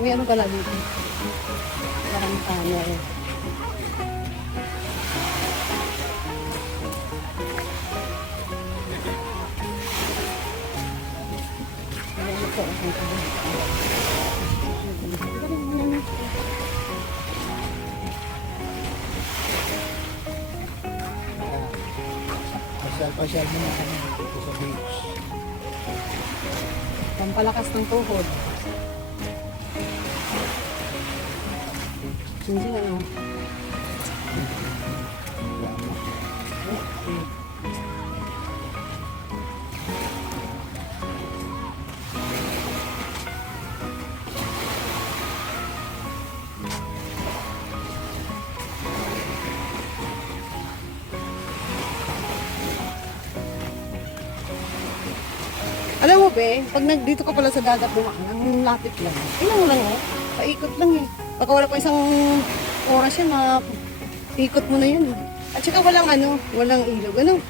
May ano pala dito. Parang tunnel. Ayan po, ang. Pasyal-pasyal muna kami dito sa beach. Pampalakas ng tuhod. Hindi. Alam mo, be, pag nagdito ka pala sa dagat dumaan, ang lapit lang. Ilang lang eh. Paikot lang eh. Baka wala pa isang oras yan, ma ikot mo na yan. At saka walang ano, walang ilog, ano?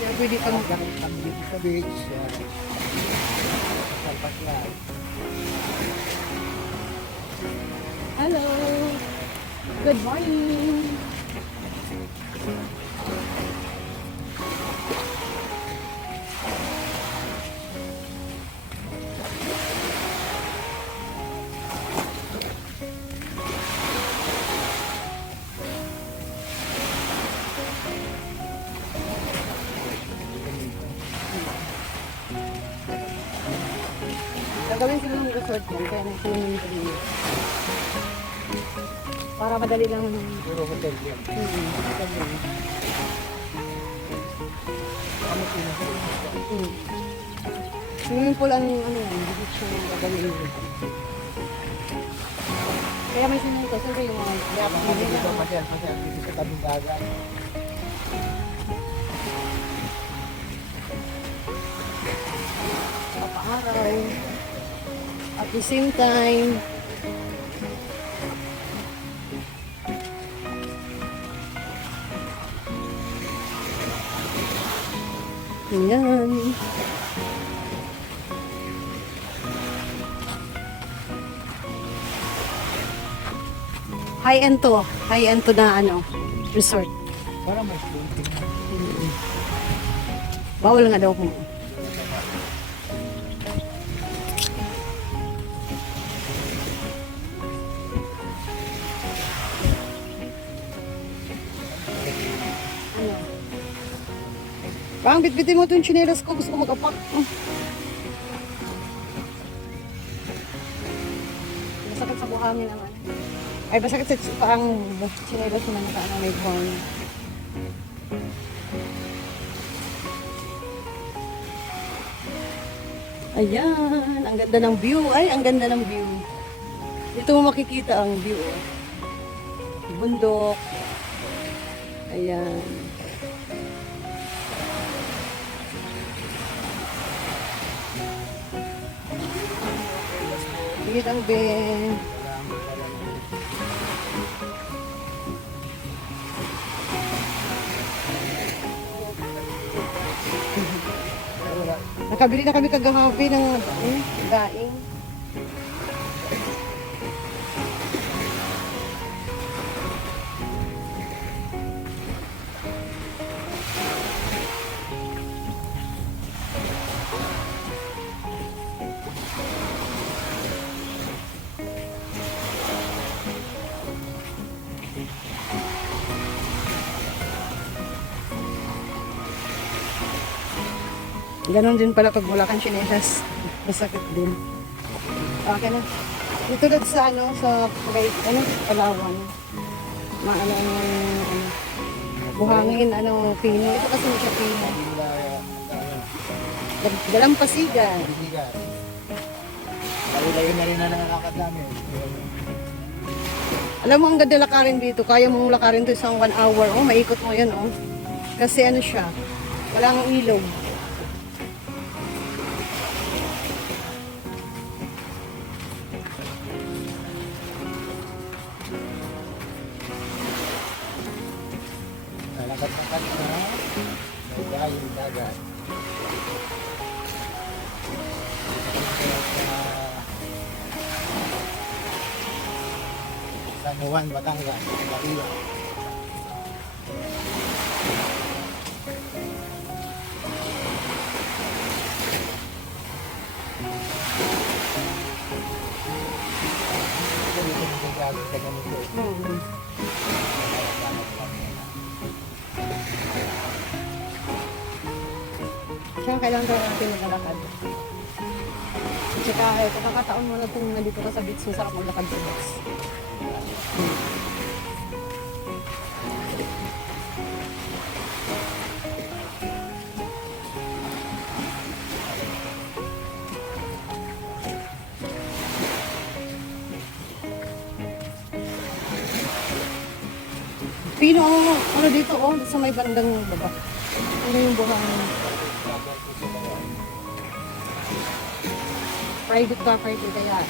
Kaya pwede kang sa beach. Hello! Good morning! Gagawin sila ng resort yan, kaya nag-swimming pool yun. Para madali lang Puro hotel yan. Hmm. Kami pinag- Hmm. Swimming pool ang ano yan, beach yung gagawin nila. Kaya may swimming pool, siyempre yung mga Kaya kami dito pasyal-pasyal dito sa tabing dagat. The same time, Ayan. High-end to. High-end to na ano, resort. Para floating. Bawal nga daw kung Parang bitbitin mo ito yung chinelas ko. Gusto ko mag-apak. Oh. Masakit sa buhangin naman. Ay, masakit sa parang chinelas mo na naka may buhangin. Ayan, ang ganda ng view. Ay, ang ganda ng view. Dito mo makikita ang view. oh. Bundok. Ayan. Sige lang, Ben. Nakabili na kami kagahabi ng eh, daing. Ganon din pala pag wala kang chinelas. Masakit din. Okay na. Dito lang sa ano, sa may, ano, Palawan. Maano ano, buhangin, ano, pino. Ito kasi hindi siya pino. Dalampasigan. Layo-layo na rin na nakakadami. Alam mo, ang ganda lakarin dito. Kaya mong lakarin to isang one hour. Oh, maikot mo yan, oh. Kasi ano siya, walang ilog. San Juan, Batangas, Manila. Ito dito yung gagawin sa ganito. Hmm. Kaya kailangan tayo natin maglalakad. Tsaka, eh, kakataon mo na kung nandito ka sa beach, masarap maglakad sa beach. Pino, ano dito, oh, sa may bandang baba. Ano yung buhang? Private property kaya.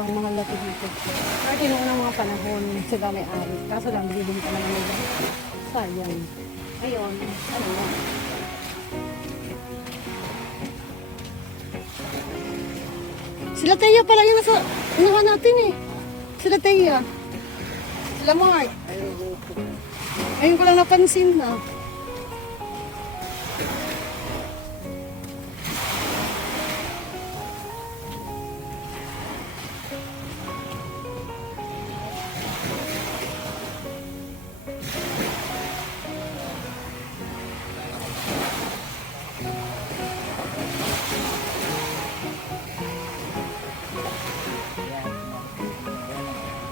Sobrang mahal na ito dito. Pero tinong mga panahon, sila may ari. Kaso lang, bibili ka naman nila. Sayang. Ngayon, ano. Sila Teya pala yung nasa unahan natin eh. Sila Teya. Sila Mark. Ayun ko lang napansin na.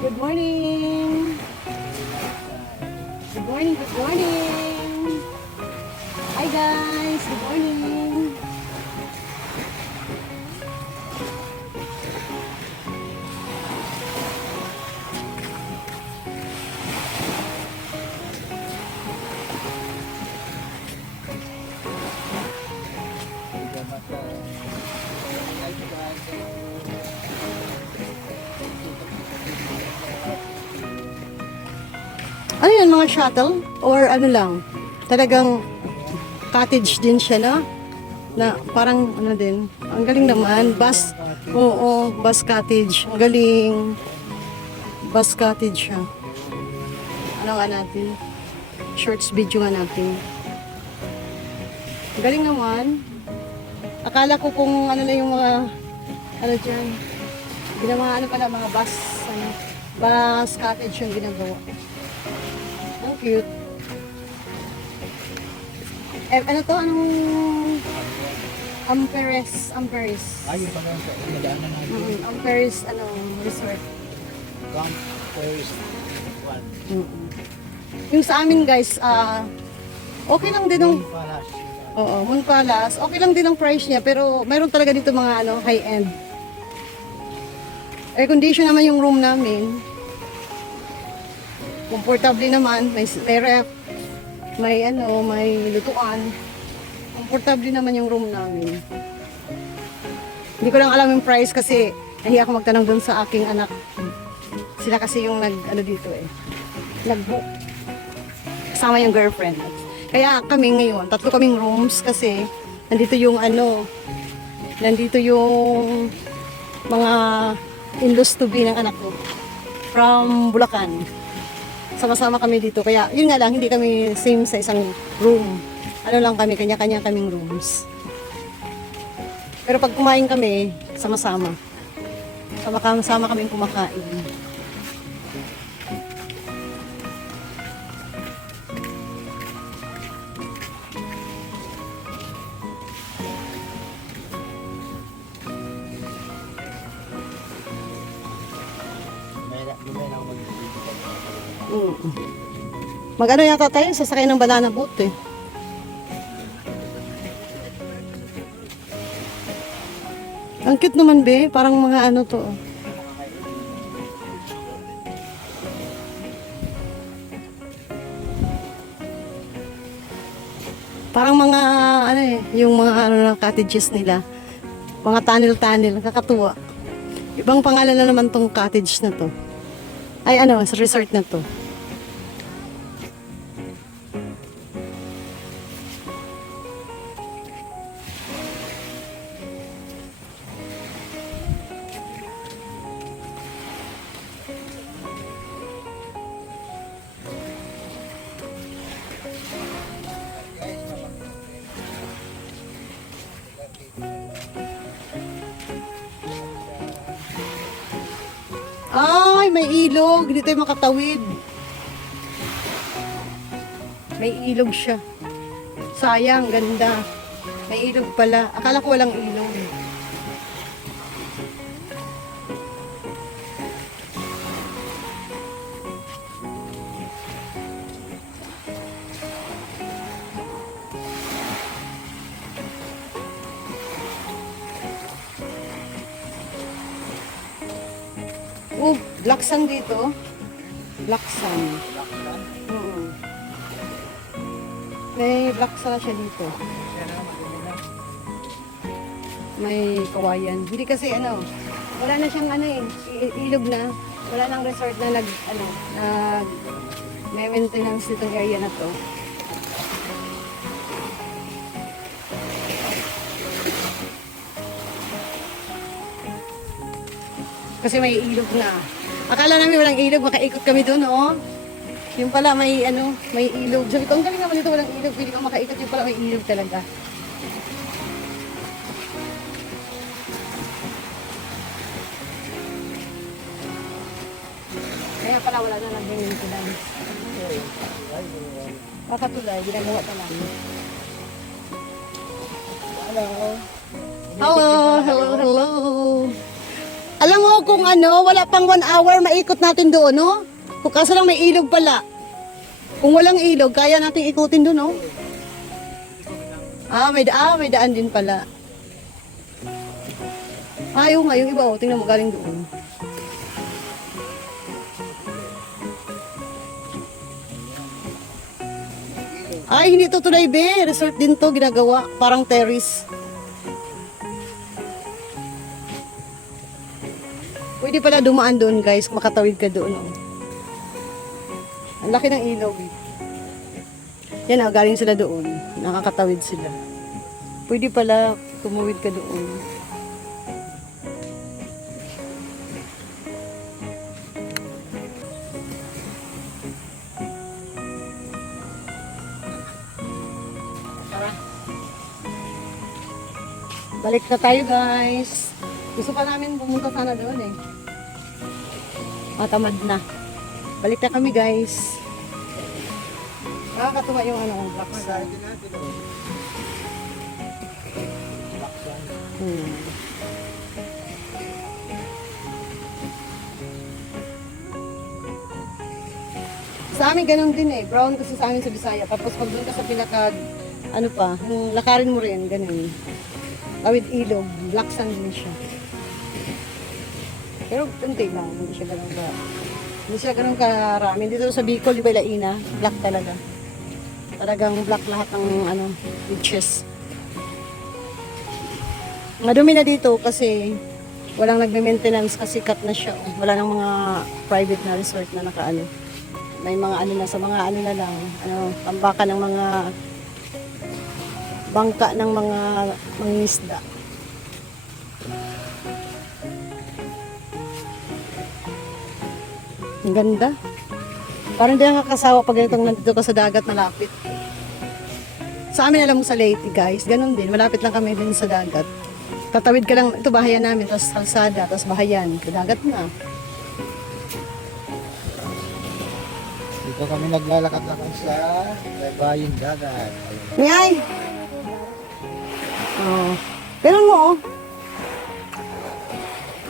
Good morning. Good morning, good morning. Hi guys, good morning. Shuttle? Or ano lang? Talagang cottage din siya na? Na parang ano din. Ang galing naman. Bus. Oo, bus cottage. Ang galing. Bus cottage siya. Ano nga natin? Shorts video nga natin. Ang galing naman. Akala ko kung ano na yung mga ano dyan. Ginawa ano pala mga bus ano, bus cottage yung ginagawa. Cute. Eh, ano to? Anong... Amperes, Amperes. Ayun pa lang sa inadaanan natin. Mm, Amperes, ano, resort. Camp Forest One. Mm. Yung sa amin guys, ah, okay lang din Palace. oo, Moon Palace, okay lang din ang price niya, pero meron talaga dito mga ano, high-end. Air condition naman yung room namin. Comfortable naman, may, may ref, may ano, may lutuan. Comfortable naman yung room namin. Hindi ko lang alam yung price kasi nahiya ako magtanong doon sa aking anak. Sila kasi yung nag, ano dito eh, nag-book. Kasama yung girlfriend. Kaya kami ngayon, tatlo kaming rooms kasi nandito yung ano, nandito yung mga in-laws to be ng anak ko from Bulacan. Sama-sama kami dito. Kaya yun nga lang, hindi kami same sa isang room. Ano lang kami, kanya-kanya kaming rooms. Pero pag kumain kami, sama-sama. Sama-sama kaming kumakain. Mag-ano yata tayo, sasakay ng banana boat eh. Ang cute naman be, parang mga ano to. oh. Parang mga ano eh, yung mga ano ng cottages nila. Mga tunnel-tunnel, kakatuwa. Ibang pangalan na naman tong cottage na to. Ay ano, sa resort na to. Ay, may ilog. Hindi tayo makatawid. May ilog siya. Sayang, ganda. May ilog pala. Akala ko walang ilog. Dito. Black sand. Oo. May black sand siya dito. May kawayan. Hindi kasi ano, wala na siyang ano eh, ilog na. Wala nang resort na nag, ano, nag, may maintenance nitong area na to. Kasi may ilog na. Akala namin walang ilog, makaikot kami doon, oh. Yung pala may ano, may ilog. Sabi ko, ang galing naman ito, walang ilog. Pili ko makaikot, yung pala may ilog talaga. Kaya pala wala na lang yung maintenance. Kakatulay, ginagawa pa lang. Hello. Hello, hello, hello. Alam mo kung ano, wala pang one hour, maikot natin doon, no? Kung kaso lang may ilog pala. Kung walang ilog, kaya natin ikutin doon, no? Ah, may, da ah, may daan din pala. Ayaw nga, yung iba, oh, tingnan mo galing doon. Ay, hindi to tulay, be. Resort din to, ginagawa. Parang terrace. Pwede pala dumaan doon, guys. Makatawid ka doon. Oh. Ang laki ng ilog. eh. Yan, oh, galing sila doon. Nakakatawid sila. Pwede pala tumuwid ka doon. Balik na tayo, guys. Gusto pa namin pumunta sana doon eh. Matamad na. Balik na kami, guys. Nakakatuwa yung ano, black sand. Hmm. Sa amin ganun din eh. Brown kasi sa amin sa Bisaya. Tapos pag doon ka sa pinaka, ano pa, yung lakarin mo rin, ganun. Tawid ilog, black sand din siya. Pero kunti lang, hindi siya ganun ka. Hindi siya ganun karami. Dito sa Bicol, di ba Ilaina? Black talaga. Talagang black lahat ng ano, beaches. Madumi na dito kasi walang nagme-maintenance kasi cut na siya. Wala nang mga private na resort na nakaano. May mga ano na sa mga ano na lang, ano, tambaka ng mga bangka ng mga mangingisda. Ang ganda. Parang hindi nakakasawa pag ganitong nandito ka sa dagat malapit. Sa amin alam mo sa Leyte guys, ganun din. Malapit lang kami din sa dagat. Tatawid ka lang, ito bahayan namin, tapos kalsada, tapos bahayan, dagat na. Dito kami naglalakad-lakad sa baybaying dagat. Ayun. Ngay! Oh. Ganun mo oh.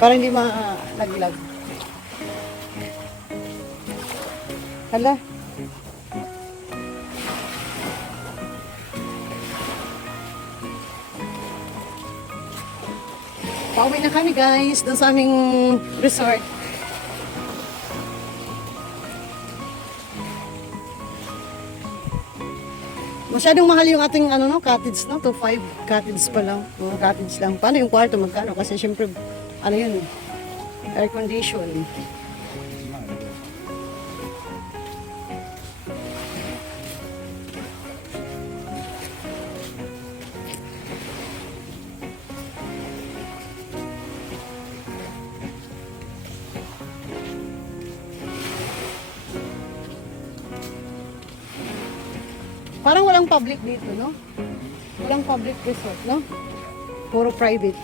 Para hindi ma-laglag. Hala. Pauwi na kami guys, doon sa aming resort. Masyadong mahal yung ating ano no, cottage no, to 5 cottage pa lang. Mga cottage lang. Paano yung kwarto magkano? Kasi syempre ano yun, Air condition. Parang walang public dito, no? Walang public resort, no? Puro private.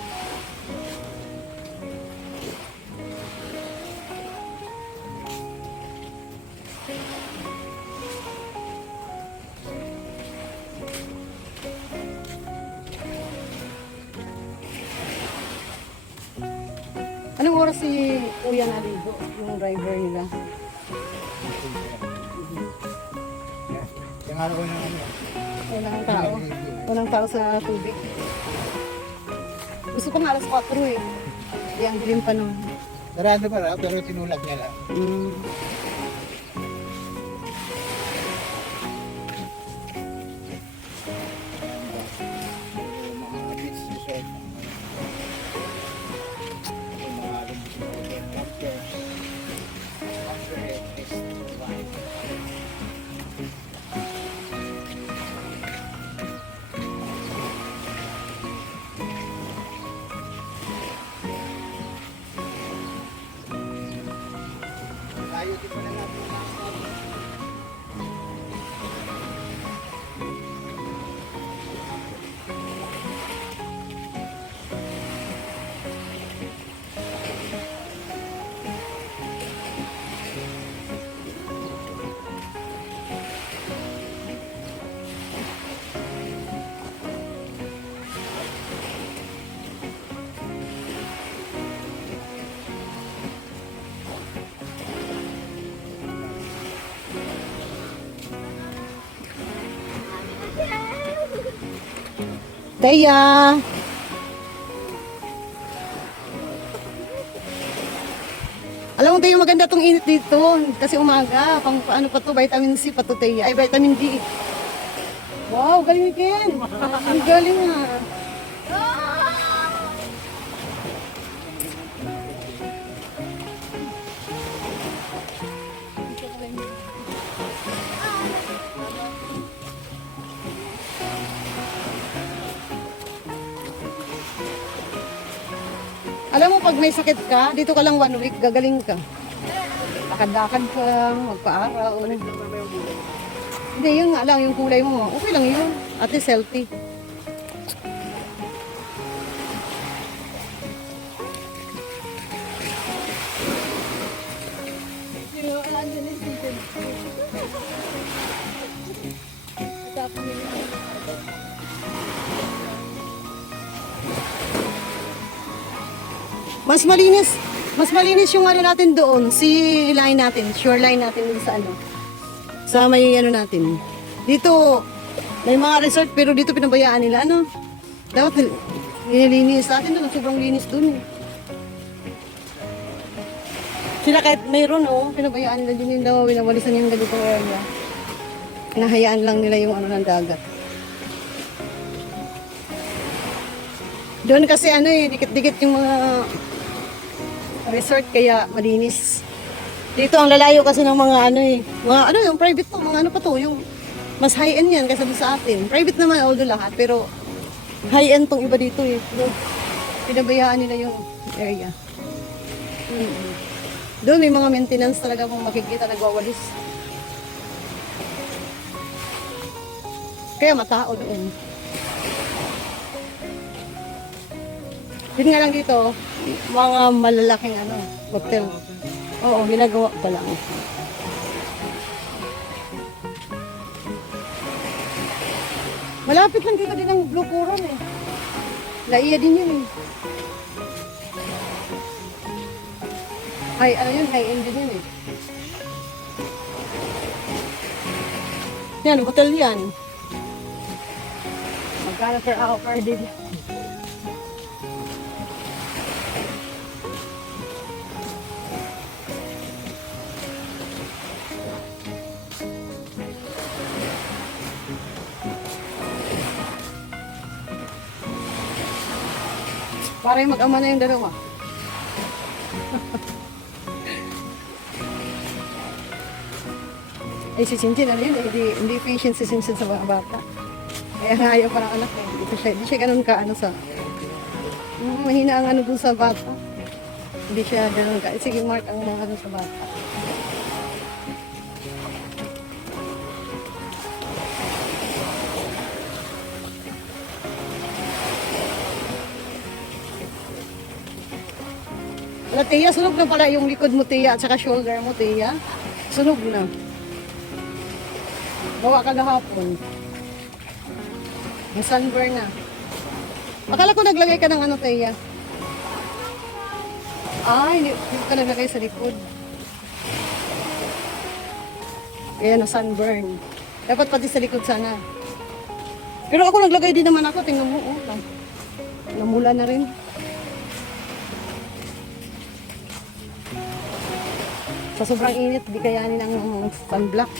Tao sa tubig. Gusto ko nga alas 4 eh. Yan, dilim pa nung. Sarado pa raw, pero tinulak niya lang. Mm. Teya! Alam mo tayo maganda tong init dito kasi umaga, pang ano pa to, vitamin C pa to Teya, ay vitamin D. Wow, galing Ken. Ang galing ah. Alam mo, pag may sakit ka, dito ka lang one week, gagaling ka. Lakad-lakad ka, magpa-araw. Hindi, yun nga lang, yung kulay mo. Okay lang yun. At least healthy. Mas malinis, mas malinis yung ano natin doon, si line natin, shore line natin dun sa ano. Sa may ano natin. Dito, may mga resort pero dito pinabayaan nila, ano. Dapat nil- nililinis natin doon, sobrang linis doon eh. Sila kahit mayroon, oh, pinabayaan nila din yung daw, winawalisan yung ganitong area. Pinahayaan lang nila yung ano ng dagat. Doon kasi ano eh, dikit-dikit yung mga resort kaya malinis. Dito ang lalayo kasi ng mga ano eh, mga ano yung private to, mga ano pa to, yung mas high-end yan doon sa atin. Private naman although lahat, pero high-end tong iba dito eh. Pinabayaan nila yung area. Mm. Doon may mga maintenance talaga kung makikita nagwawalis. Kaya matao doon. Yun nga lang dito, mga malalaking ano, hotel. Oo, ginagawa pa lang. Malapit lang dito din ang Blue Curon eh. Laiya din yun eh. Ay, ano yun? High end din yun eh. Yan, hotel yan. Magkano per hour per Para yung mag-ama na yung dalawa. Ay, si Chinchin, ano yun? Eh, hindi, hindi patient si Chinchin sa mga bata. Kaya nga ayaw parang anak eh. Hindi siya, hindi siya ganun ka, ano sa... Mahina ang ano dun sa bata. Hindi siya ganun ka. Sige, Mark, ang mga ano sa bata. Wala, Tia, sunog na pala yung likod mo, Tia, at saka shoulder mo, Tia. Sunog na. Gawa ka gahapon. Yung sunburn na. Akala ko naglagay ka ng ano, Tia. Ay, hindi, hindi ka naglagay sa likod. Kaya na sunburn. Dapat pati sa likod sana. Pero ako naglagay din naman ako. Tingnan mo, oh. nam- Namula na rin. Sa sobrang init, di kayanin ang sunblock.